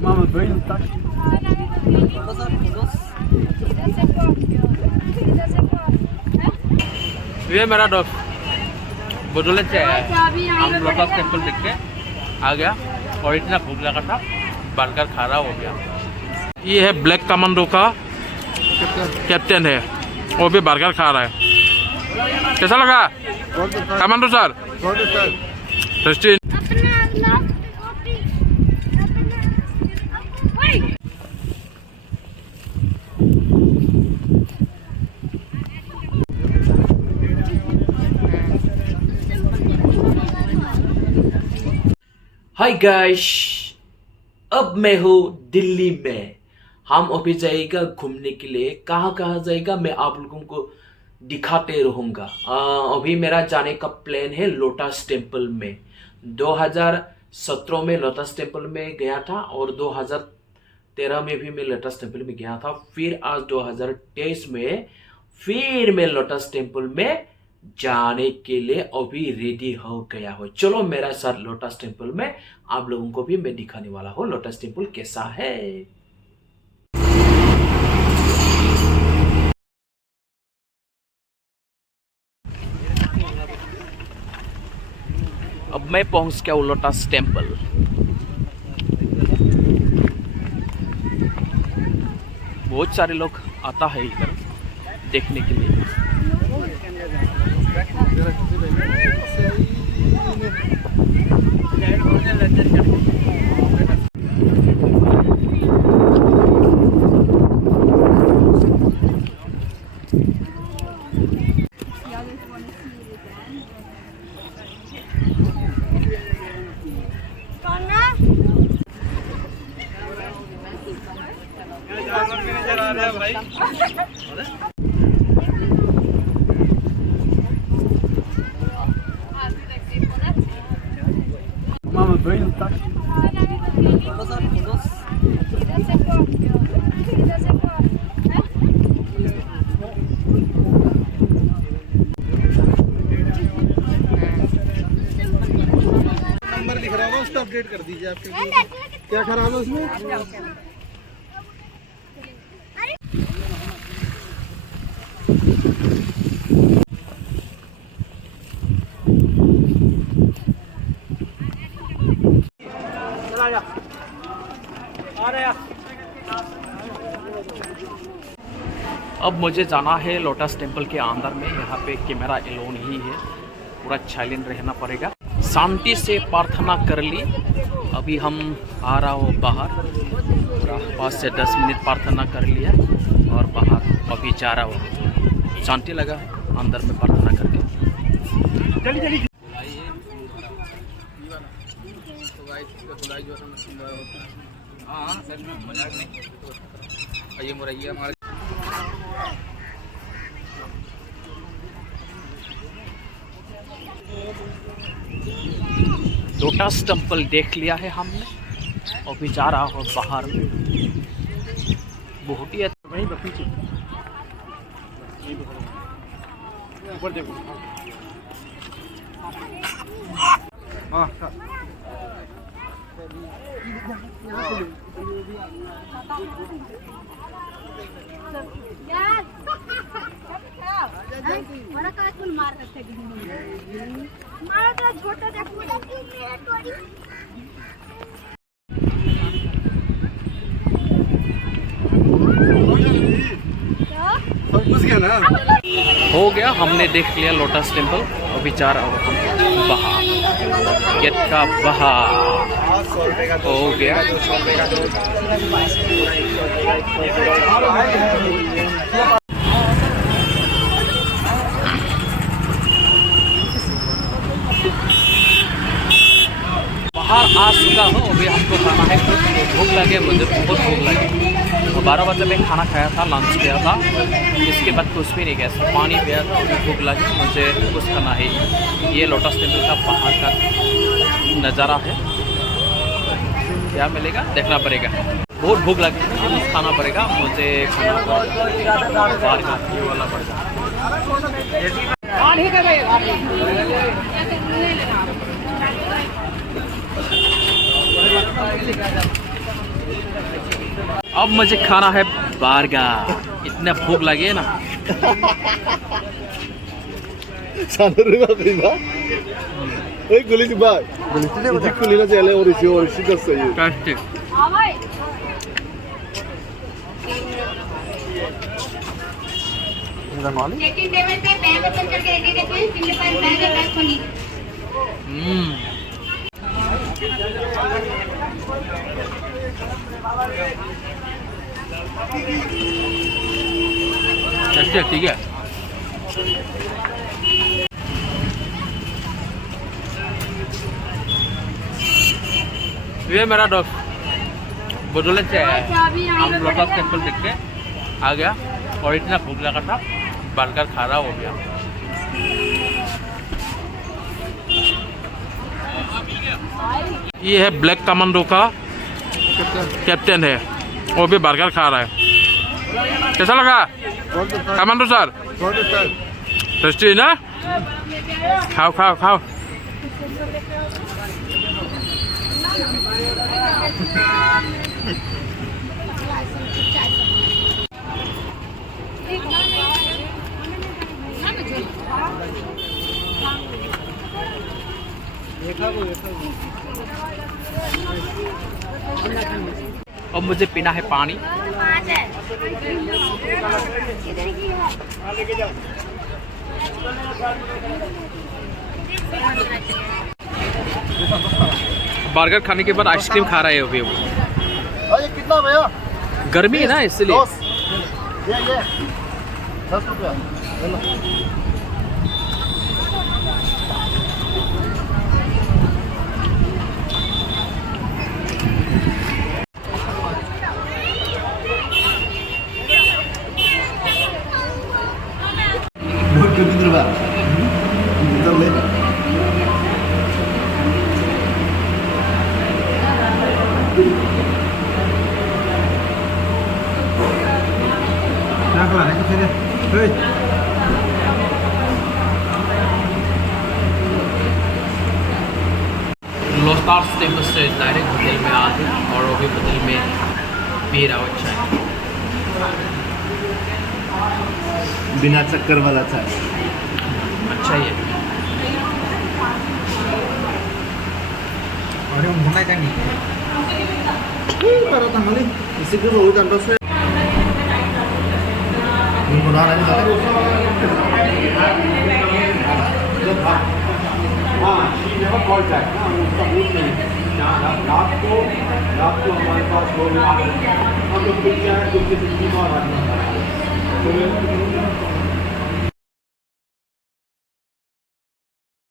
Mama, dois no táxi. ये मेरा दोस्त बदौलत से आया है। हम लोटस टेम्पल देख के आ गया और इतना भूख लगा था, बर्गर खा रहा हो गया। ये है ब्लैक कमांडो का कैप्टन है, वो भी बर्गर खा रहा है। कैसा लगा commando sir? Tasty. Hi guys, अब मैं हूँ दिल्ली में। हम अभी जाएगा घूमने के लिए। कहाँ कहाँ जाएगा मैं आप लोगों को दिखाते रहूँगा। अभी मेरा जाने का प्लान है लोटस टेम्पल में। 2017 में लोटस टेम्पल में गया था और 2013 में भी मैं लोटस टेम्पल में गया था। फिर आज 2023 में फिर मैं लोटस टेम्पल में जाने के लिए अभी रेडी हो गया हो। चलो मेरा साथ लोटस टेम्पल में, आप लोगों को भी मैं दिखाने वाला हूँ लोटस टेम्पल कैसा है। अब मैं पहुंच गया हूँ लोटस टेम्पल। बहुत सारे लोग आता है इधर देखने के लिए। Mama, dois no táxi. Number लिख रहा होगा, उसको अपडेट कर दीजिए। आपके क्या खराब है उसमें? अब मुझे जाना है लोटस टेम्पल के अंदर में। यहाँ पे कैमरा एलोन ही है, पूरा साइलेंट रहना पड़ेगा। शांति से प्रार्थना कर ली। अभी हम आ रहा हो बाहर, पूरा 5 से 10 मिनट प्रार्थना कर लिया और बाहर अभी जा रहा हो। शांति लगा अंदर में प्रार्थना करके। लोटस टेम्पल देख लिया है हमने, अभी जा रहा हो बाहर में। बहुत ही अच्छा। वहीं पर पीछे ऊपर देखो। हाँ हो गया, हमने देख लिया लोटस टेम्पल। अभी जा रहा हो हम बाहर, गेट का बाहर हो गया। बाहर आ चुका हूँ। अभी हमको खाना है कुछ। भूख लगे, मुझे बहुत भूख लगी। 12 बजे में खाना खाया था, लंच किया था, इसके बाद कुछ भी नहीं किया, पानी पिया था। अभी भूख लगी, मुझे कुछ खाना है। ये लोटस टेम्पल का बाहर का नज़ारा है। क्या मिलेगा देखना पड़ेगा। बहुत भूख लगी, कुछ खाना पड़ेगा मुझे। खाना बाहर का ये वाला पड़ेगा। अब मुझे खाना है बर्गर। इतना भूख लगे ना। 산으로가 그리나? 에이 걸리지 마. 이제 걸리나 잘래 어디 시켰어요. टेस्टी। सेकंड टेबल पे बैग ओपन करके रेडी रखिए। सिंगल पर बैग और बैग खोलिए। टेस्टी है, ठीक है। ये मेरा दोस्त बदले से हम लोटस टेम्पल देख के आ गया और इतना भूख लगा था, बर्गर खा रहा हो गया। ये है ब्लैक कमांडो का कैप्टन है, वो भी बर्गर खा रहा है। कैसा लगा कमांडो सर? टेस्टी ना? खाओ खाओ खाओ। अब मुझे पीना है पानी। बर्गर खाने के बाद आइसक्रीम खा रहा है अभी वो। ये कितना भैया? गर्मी है ना इसलिए। ये 10 रुपया। कितने रुपया? इधर ले। लोटास टेम्पल से डायरेक्ट होटल में आ गए और अभी होटल में पी रहा हो चाय। बिना चक्कर वाला चाय। अच्छा ही है। अरे हम घुमाए जाएंगे। पर तो हमारी इसी को बहुत अंदर से बना रहे हैं। हाँ, she never called back. ना उसका मूड नहीं है। रात को हमारे पास लोग आ गए। हम लोग फिर क्या है, कुछ दिन की और आदमी।